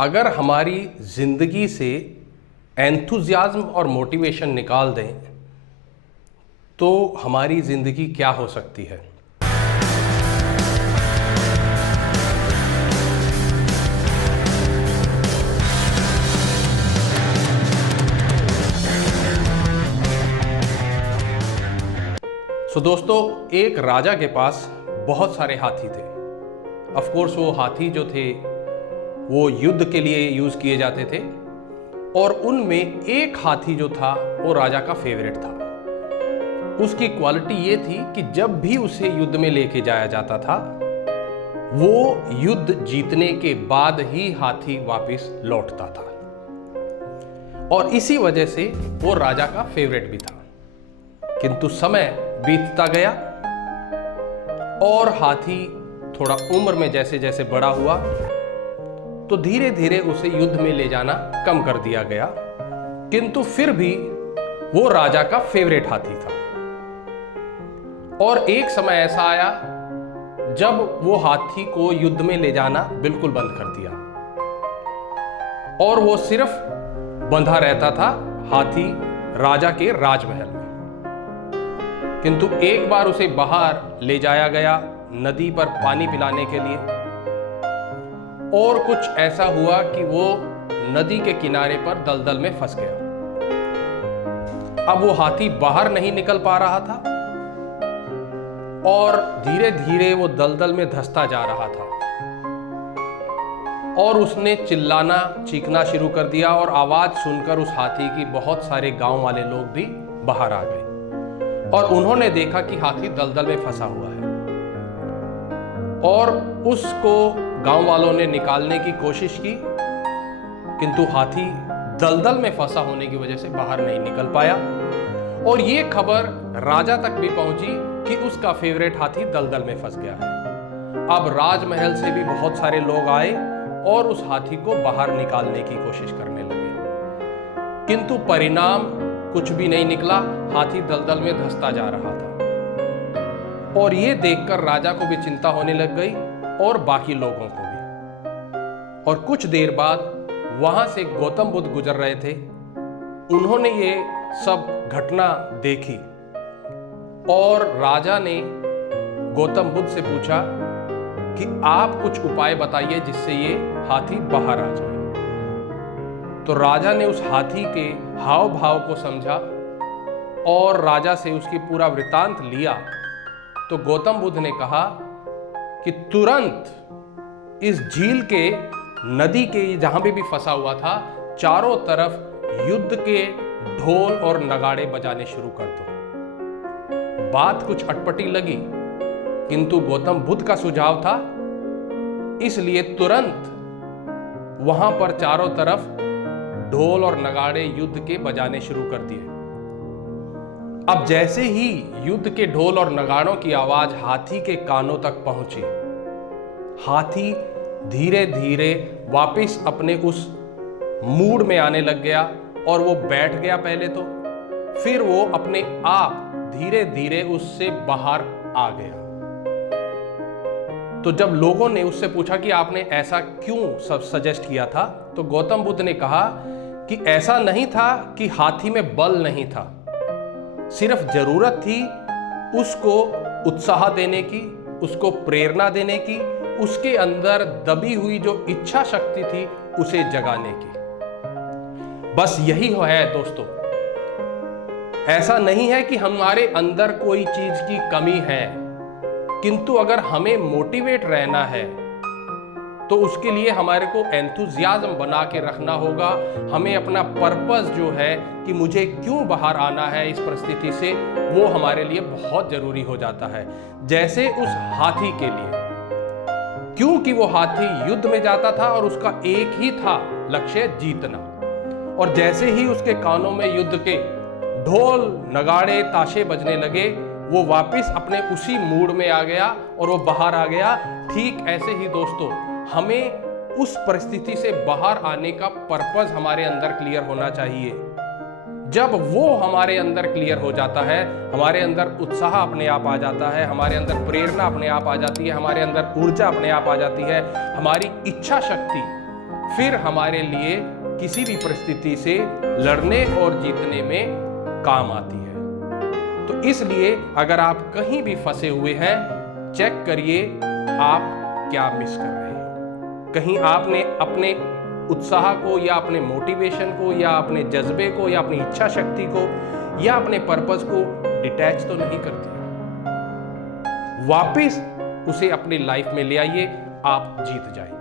अगर हमारी ज़िंदगी से एंथुजियाज्म और मोटिवेशन निकाल दें तो हमारी ज़िंदगी क्या हो सकती है। दोस्तों, एक राजा के पास बहुत सारे हाथी थे। ऑफ कोर्स वो हाथी जो थे वो युद्ध के लिए यूज किए जाते थे और उनमें एक हाथी जो था वो राजा का फेवरेट था। उसकी क्वालिटी ये थी कि जब भी उसे युद्ध में लेके जाया जाता था वो युद्ध जीतने के बाद ही हाथी वापस लौटता था और इसी वजह से वो राजा का फेवरेट भी था। किंतु समय बीतता गया और हाथी थोड़ा उम्र में जैसे जैसे बड़ा हुआ तो धीरे धीरे उसे युद्ध में ले जाना कम कर दिया गया, किंतु फिर भी वो राजा का फेवरेट हाथी था। और एक समय ऐसा आया जब वो हाथी को युद्ध में ले जाना बिल्कुल बंद कर दिया और वो सिर्फ बंधा रहता था हाथी राजा के राजमहल में। किंतु एक बार उसे बाहर ले जाया गया नदी पर पानी पिलाने के लिए और कुछ ऐसा हुआ कि वो नदी के किनारे पर दलदल में फंस गया। अब वो हाथी बाहर नहीं निकल पा रहा था और धीरे धीरे वो दलदल में धंसता जा रहा था और उसने चिल्लाना चीखना शुरू कर दिया और आवाज सुनकर उस हाथी की बहुत सारे गांव वाले लोग भी बाहर आ गए और उन्होंने देखा कि हाथी दलदल में फंसा हुआ है और उसको गांव वालों ने निकालने की कोशिश की, किंतु हाथी दलदल में फंसा होने की वजह से बाहर नहीं निकल पाया और ये खबर राजा तक भी पहुंची कि उसका फेवरेट हाथी दलदल में फंस गया है। अब राजमहल से भी बहुत सारे लोग आए और उस हाथी को बाहर निकालने की कोशिश करने लगे, किंतु परिणाम कुछ भी नहीं निकला। हाथी दलदल में धंसता जा रहा था और ये देखकर राजा को भी चिंता होने लग गई और बाकी लोगों को भी। और कुछ देर बाद वहां से गौतम बुद्ध गुजर रहे थे। उन्होंने ये सब घटना देखी और राजा ने गौतम बुद्ध से पूछा कि आप कुछ उपाय बताइए जिससे ये हाथी बाहर आ जाए। तो राजा ने उस हाथी के हाव भाव को समझा और राजा से उसकी पूरा वृतांत लिया। तो गौतम बुद्ध ने कहा कि तुरंत इस झील के नदी के जहां भी फंसा हुआ था चारों तरफ युद्ध के ढोल और नगाड़े बजाने शुरू कर दो। बात कुछ अटपटी लगी, किंतु गौतम बुद्ध का सुझाव था, इसलिए तुरंत वहां पर चारों तरफ ढोल और नगाड़े युद्ध के बजाने शुरू कर दिए। अब जैसे ही युद्ध के ढोल और नगाड़ों की आवाज हाथी के कानों तक पहुंची, हाथी धीरे धीरे वापस अपने उस मूड में आने लग गया और वो बैठ गया पहले तो, फिर वो अपने आप धीरे धीरे उससे बाहर आ गया। तो जब लोगों ने उससे पूछा कि आपने ऐसा क्यों सजेस्ट किया था, तो गौतम बुद्ध ने कहा कि ऐसा नहीं था कि हाथी में बल नहीं था, सिर्फ जरूरत थी उसको उत्साह देने की, उसको प्रेरणा देने की, उसके अंदर दबी हुई जो इच्छा शक्ति थी उसे जगाने की। बस यही है दोस्तों। ऐसा नहीं है कि हमारे अंदर कोई चीज की कमी है, किंतु अगर हमें मोटिवेट रहना है तो उसके लिए हमारे को एंथुजियाज्म बना के रखना होगा। हमें अपना पर्पस जो है कि मुझे क्यों बाहर आना है इस परिस्थिति से, वो हमारे लिए बहुत जरूरी हो जाता है। जैसे उस हाथी के लिए, क्योंकि वो हाथी युद्ध में जाता था और उसका एक ही था लक्ष्य, जीतना। और जैसे ही उसके कानों में युद्ध के ढोल नगाड़े ताशे बजने लगे, वो वापस अपने उसी मूड में आ गया और वो बाहर आ गया। ठीक ऐसे ही दोस्तों, हमें उस परिस्थिति से बाहर आने का पर्पस हमारे अंदर क्लियर होना चाहिए। जब वो हमारे अंदर क्लियर हो जाता है, हमारे अंदर उत्साह अपने आप आ जाता है, हमारे अंदर प्रेरणा अपने आप आ जाती है, हमारे अंदर ऊर्जा अपने आप आ जाती है, हमारी इच्छा शक्ति फिर हमारे लिए किसी भी परिस्थिति से लड़ने और जीतने में काम आती है। तो इसलिए अगर आप कहीं भी फंसे हुए हैं, चेक करिए आप क्या मिस कर रहे हैं। कहीं आपने अपने उत्साह को या अपने मोटिवेशन को या अपने जज्बे को या अपनी इच्छा शक्ति को या अपने पर्पस को डिटैच तो नहीं कर दिया। वापस उसे अपनी लाइफ में ले आइए, आप जीत जाएंगे।